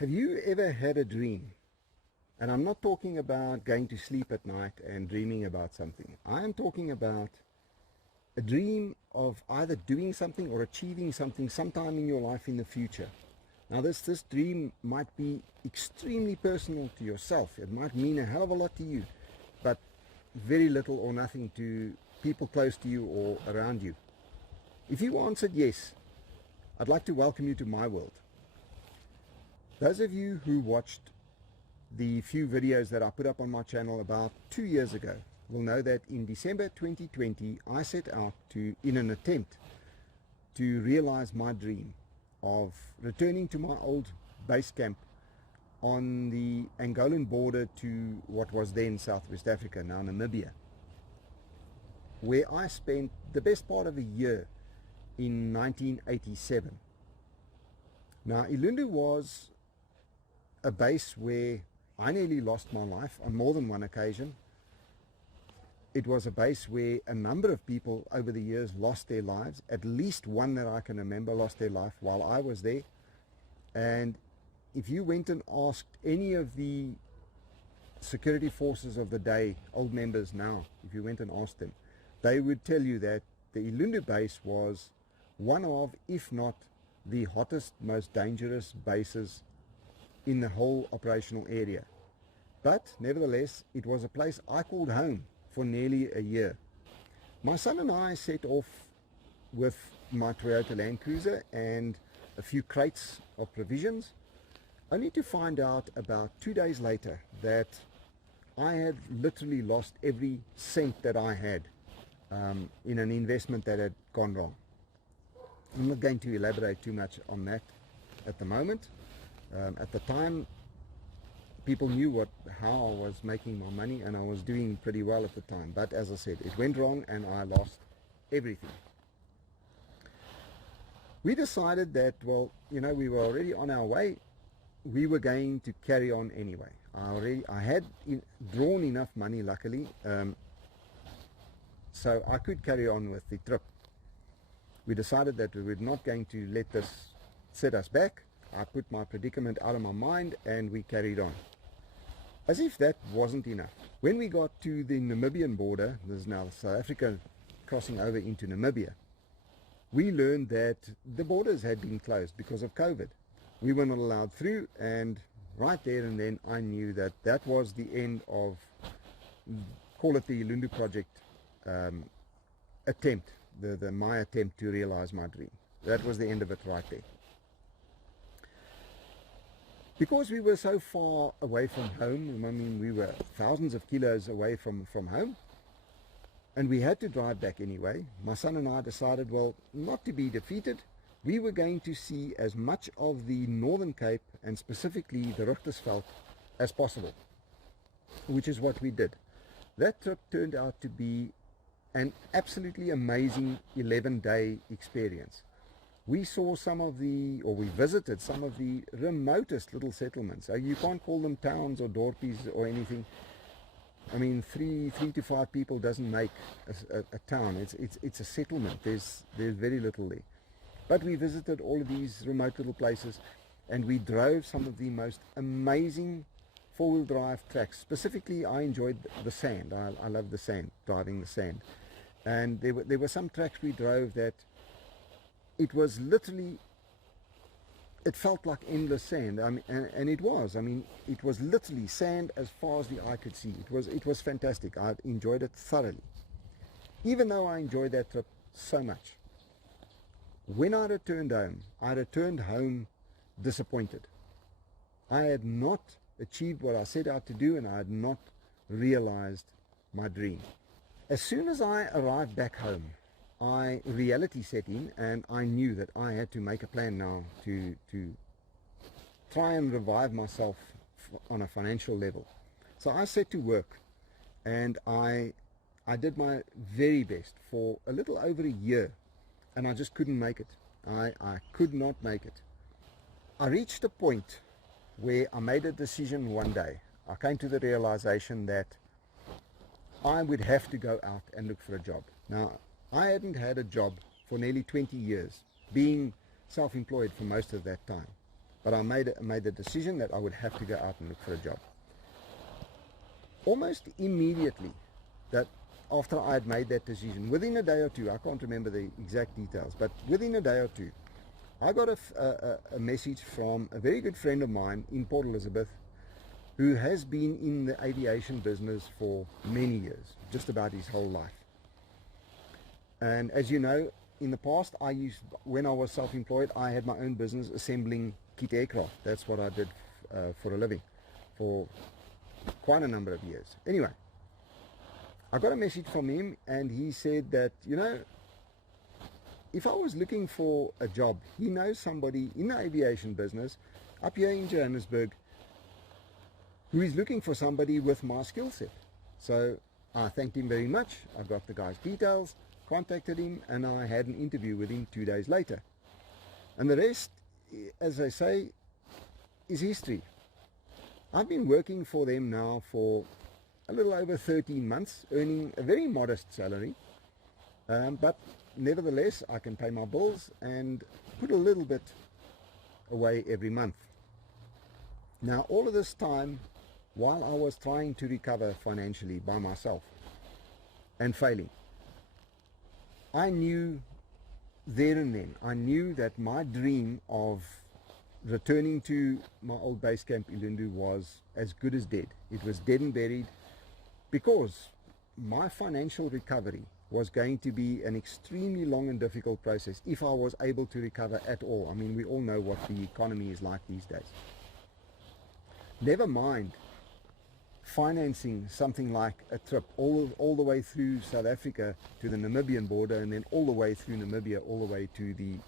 Have you ever had a dream? And I'm not talking about going to sleep at night and dreaming about something. I am talking about a dream of either doing something or achieving something sometime in your life in the future. Now this dream might be extremely personal to yourself. It might mean a hell of a lot to you, but very little or nothing to people close to you or around you. If you answered yes, I'd like to welcome you to my world. Those of you who watched the few videos that I put up on my channel about 2 years ago will know that in December 2020 I set out to, in an attempt to realize my dream of returning to my old base camp on the Angolan border to what was then Southwest Africa, now Namibia, where I spent the best part of a year in 1987. Now Elundu was a base where I nearly lost my life on more than one occasion. It was a base where a number of people over the years lost their lives. At least one that I can remember lost their life while I was there. And if you went and asked any of the security forces of the day, old members now, if you went and asked them, they would tell you that the Elundu base was one of, if not the hottest, most dangerous bases in the whole operational area. But nevertheless, it was a place I called home for nearly a year. My son and I set off with my Toyota Land Cruiser and a few crates of provisions, only to find out about 2 days later that I had literally lost every cent that I had in an investment that had gone wrong. I'm not going to elaborate too much on that at the moment. At the time, people knew how I was making my money, and I was doing pretty well at the time. But as I said, it went wrong and I lost everything. We decided that, well, you know, we were already on our way. We were going to carry on anyway. I had drawn enough money, luckily, so I could carry on with the trip. We decided that we were not going to let this set us back. I put my predicament out of my mind and we carried on. As if that wasn't enough. When we got to the Namibian border, this is now South Africa crossing over into Namibia, we learned that the borders had been closed because of COVID. We were not allowed through, and right there and then I knew that that was the end of, call it the Elundu Project attempt, my attempt to realize my dream. That was the end of it right there. Because we were so far away from home, I mean, we were thousands of kilos away from home, and we had to drive back anyway, my son and I decided, well, not to be defeated, we were going to see as much of the Northern Cape, and specifically the Richtersveld, as possible, which is what we did. That trip turned out to be an absolutely amazing 11-day experience. We saw we visited some of the remotest little settlements. You can't call them towns or dorpies or anything. I mean, three to five people doesn't make a town. It's a settlement. There's very little there. But we visited all of these remote little places, and we drove some of the most amazing four-wheel drive tracks. Specifically, I enjoyed the sand. I love the sand, driving the sand. And there were some tracks we drove that it was literally, it felt like endless sand. I mean, and it was. I mean, it was literally sand as far as the eye could see. It was fantastic. I enjoyed it thoroughly. Even though I enjoyed that trip so much, when I returned home disappointed. I had not achieved what I set out to do, and I had not realized my dream. As soon as I arrived back home, reality set in, and I knew that I had to make a plan now to try and revive myself on a financial level. So I set to work, and I did my very best for a little over a year, and I just couldn't make it. I could not make it. I reached a point where I made a decision one day. I came to the realization that I would have to go out and look for a job. Now, I hadn't had a job for nearly 20 years, being self-employed for most of that time. But I made the decision that I would have to go out and look for a job. Almost immediately, that after I had made that decision, within a day or two, I can't remember the exact details, but within a day or two, I got a message from a very good friend of mine in Port Elizabeth, who has been in the aviation business for many years, just about his whole life. And as you know, in the past, when I was self-employed, I had my own business assembling kit aircraft. That's what I did for a living for quite a number of years. Anyway, I got a message from him, and he said that, you know, if I was looking for a job, he knows somebody in the aviation business up here in Johannesburg who is looking for somebody with my skill set. So I thanked him very much. I got the guy's details, contacted him, and I had an interview with him 2 days later. And the rest, as I say, is history. I've been working for them now for a little over 13 months, earning a very modest salary, but nevertheless I can pay my bills and put a little bit away every month. Now, all of this time, while I was trying to recover financially by myself and failing, I knew there and then, I knew that my dream of returning to my old base camp Elundu was as good as dead. It was dead and buried, because my financial recovery was going to be an extremely long and difficult process if I was able to recover at all. I mean, we all know what the economy is like these days. Never mind financing something like a trip all the way through South Africa to the Namibian border, and then all the way through Namibia all the way to the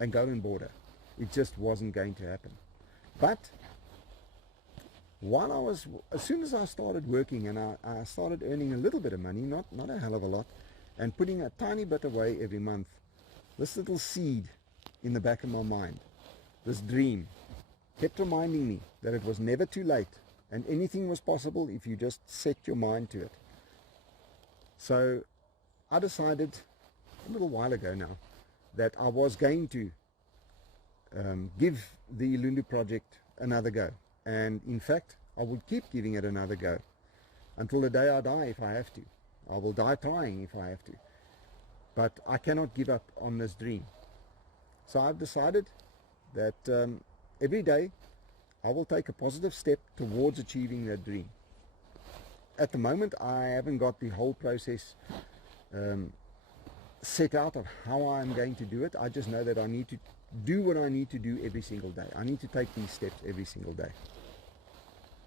Angolan border. It just wasn't going to happen. But as soon as I started working and I started earning a little bit of money, not a hell of a lot, and putting a tiny bit away every month, this little seed in the back of my mind, this dream, kept reminding me that it was never too late and anything was possible if you just set your mind to it. So I decided a little while ago now that I was going to give the Elundu Project another go. And in fact, I would keep giving it another go until the day I die if I have to. I will die trying if I have to. But I cannot give up on this dream. So I've decided that every day I will take a positive step towards achieving that dream. At the moment, I haven't got the whole process set out of how I'm going to do it. I just know that I need to do what I need to do every single day. I need to take these steps every single day.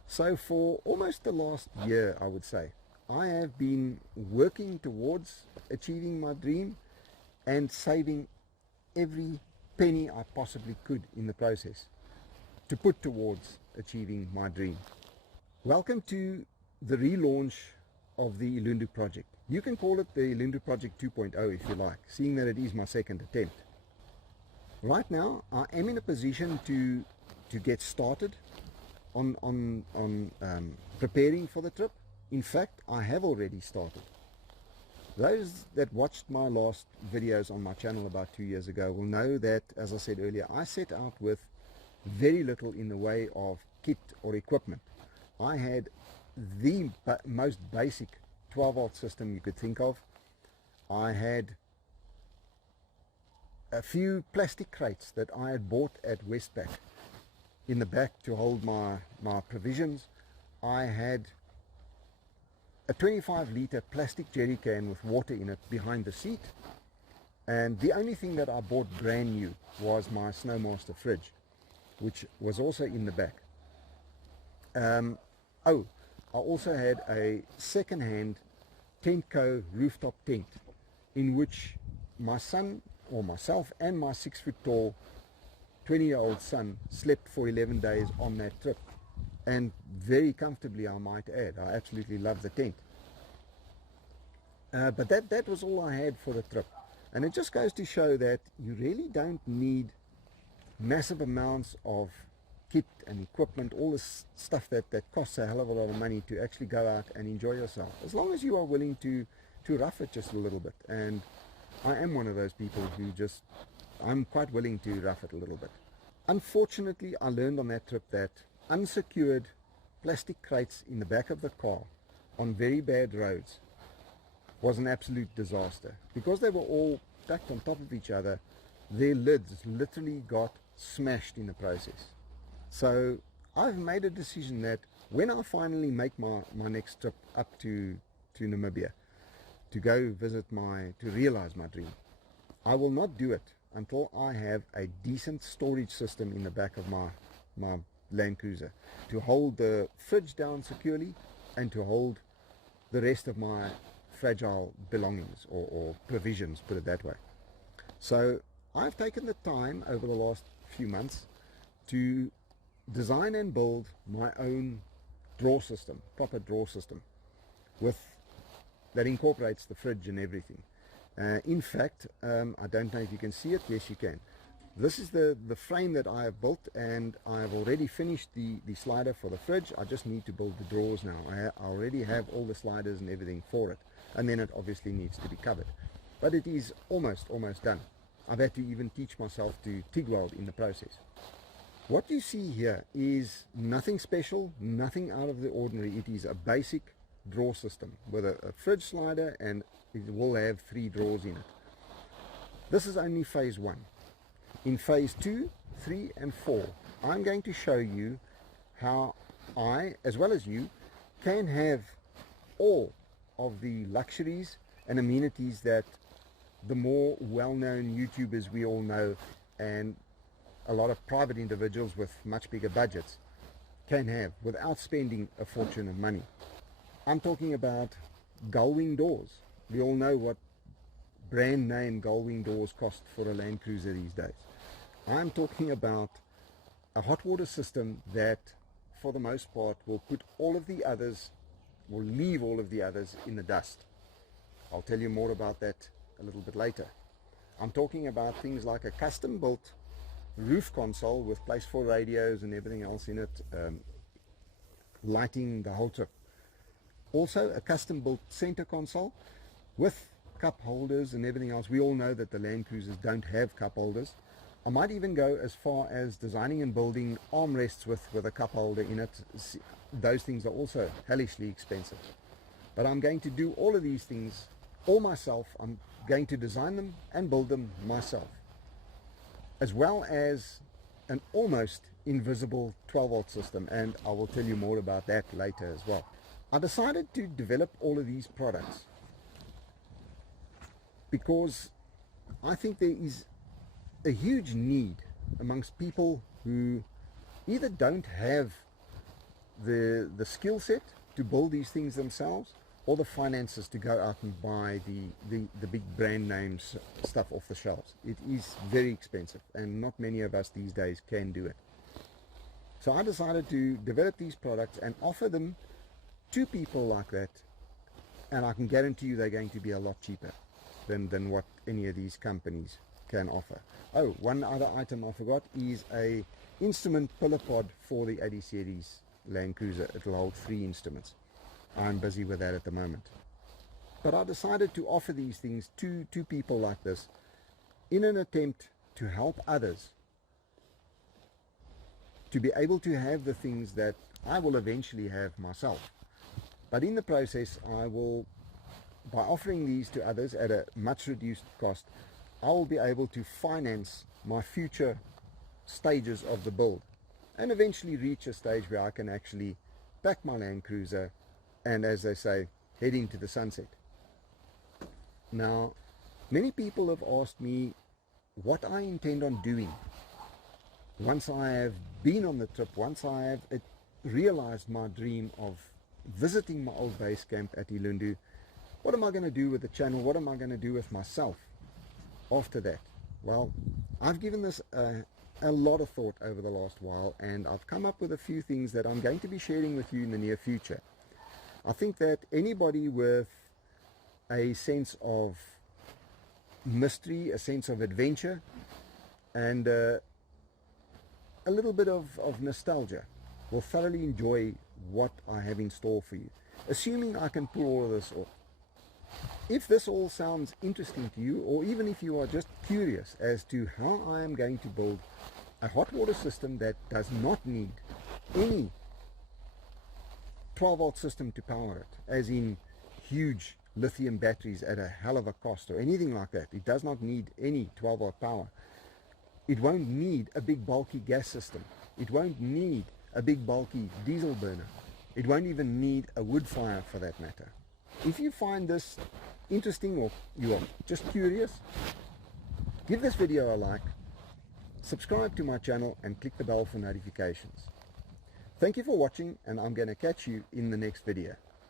So for almost the last year, I would say, I have been working towards achieving my dream and saving every penny I possibly could in the process to put towards achieving my dream. Welcome to the relaunch of the Elundu Project. You can call it the Elundu Project 2.0 if you like, seeing that it is my second attempt. Right now, I am in a position to get started on preparing for the trip. In fact, I have already started. Those that watched my last videos on my channel about 2 years ago will know that, as I said earlier, I set out with very little in the way of kit or equipment. I had the most basic 12-volt system you could think of. I had a few plastic crates that I had bought at Westpac in the back to hold my provisions. I had a 25-litre plastic jerry can with water in it behind the seat, and the only thing that I bought brand new was my Snowmaster fridge, which was also in the back. I also had a second-hand Tentco rooftop tent in which my son, or myself, and my 6-foot-tall 20-year-old son slept for 11 days on that trip, and very comfortably, I might add. I absolutely love the tent. But that was all I had for the trip, and it just goes to show that you really don't need massive amounts of kit and equipment, all this stuff that costs a hell of a lot of money to actually go out and enjoy yourself, as long as you are willing to rough it just a little bit. And I am one of those people who I'm quite willing to rough it a little bit. Unfortunately, I learned on that trip that unsecured plastic crates in the back of the car on very bad roads was an absolute disaster. Because they were all stacked on top of each other, their lids literally got smashed in the process. So I've made a decision that when I finally make my next trip up to Namibia to go visit to realize my dream, I will not do it until I have a decent storage system in the back of my Land Cruiser to hold the fridge down securely and to hold the rest of my fragile belongings or provisions, put it that way. So I've taken the time over the last few months to design and build my own drawer system, proper drawer system, that incorporates the fridge and everything. In fact, I don't know if you can see it. Yes, you can. This is the frame that I have built, and I have already finished the slider for the fridge. I just need to build the drawers now. I already have all the sliders and everything for it, and then it obviously needs to be covered. But it is almost done. I've had to even teach myself to TIG weld in the process. What you see here is nothing special, nothing out of the ordinary. It is a basic drawer system with a fridge slider, and it will have 3 drawers in it. This is only phase 1. In phase 2, 3 and 4, I'm going to show you how I, as well as you, can have all of the luxuries and amenities that the more well-known YouTubers we all know, and a lot of private individuals with much bigger budgets, can have without spending a fortune of money. I'm talking about gull-wing doors. We all know what brand name gull-wing doors cost for a Land Cruiser these days. I'm talking about a hot water system that, for the most part, will put all of the others, will leave all of the others in the dust. I'll tell you more about that a little bit later. I'm talking about things like a custom-built roof console with place for radios and everything else in it, lighting the whole trip. Also a custom-built center console with cup holders and everything else. We all know that the Land Cruisers don't have cup holders. I might even go as far as designing and building armrests with a cup holder in it. Those things are also hellishly expensive. But I'm going to do all of these things all myself. I'm going to design them and build them myself, as well as an almost invisible 12-volt system, and I will tell you more about that later as well. I decided to develop all of these products because I think there is a huge need amongst people who either don't have the skill set to build these things themselves, or the finances to go out and buy the big brand names stuff off the shelves. It is very expensive, and not many of us these days can do it. So I decided to develop these products and offer them to people like that, and I can guarantee you they're going to be a lot cheaper than what any of these companies can offer. Oh, one other item I forgot is a instrument pillar pod for the 80 series Land Cruiser. It'll hold 3 instruments. I'm busy with that at the moment. But I decided to offer these things to people like this in an attempt to help others to be able to have the things that I will eventually have myself. But in the process, I will, by offering these to others at a much reduced cost, I will be able to finance my future stages of the build and eventually reach a stage where I can actually back my Land Cruiser and, as they say, head into the sunset. Now, many people have asked me what I intend on doing once I have been on the trip, once I have realized my dream of visiting my old base camp at Elundu. What am I going to do with the channel? What am I going to do with myself after that? Well, I've given this a lot of thought over the last while, and I've come up with a few things that I'm going to be sharing with you in the near future. I think that anybody with a sense of mystery, a sense of adventure, and a little bit of nostalgia will thoroughly enjoy what I have in store for you, assuming I can pull all of this off. If this all sounds interesting to you, or even if you are just curious as to how I am going to build a hot water system that does not need any 12-volt system to power it, as in huge lithium batteries at a hell of a cost or anything like that. It does not need any 12-volt power. It won't need a big bulky gas system. It won't need a big bulky diesel burner. It won't even need a wood fire for that matter. If you find this interesting or you are just curious, give this video a like, subscribe to my channel and click the bell for notifications. Thank you for watching, and I'm going to catch you in the next video.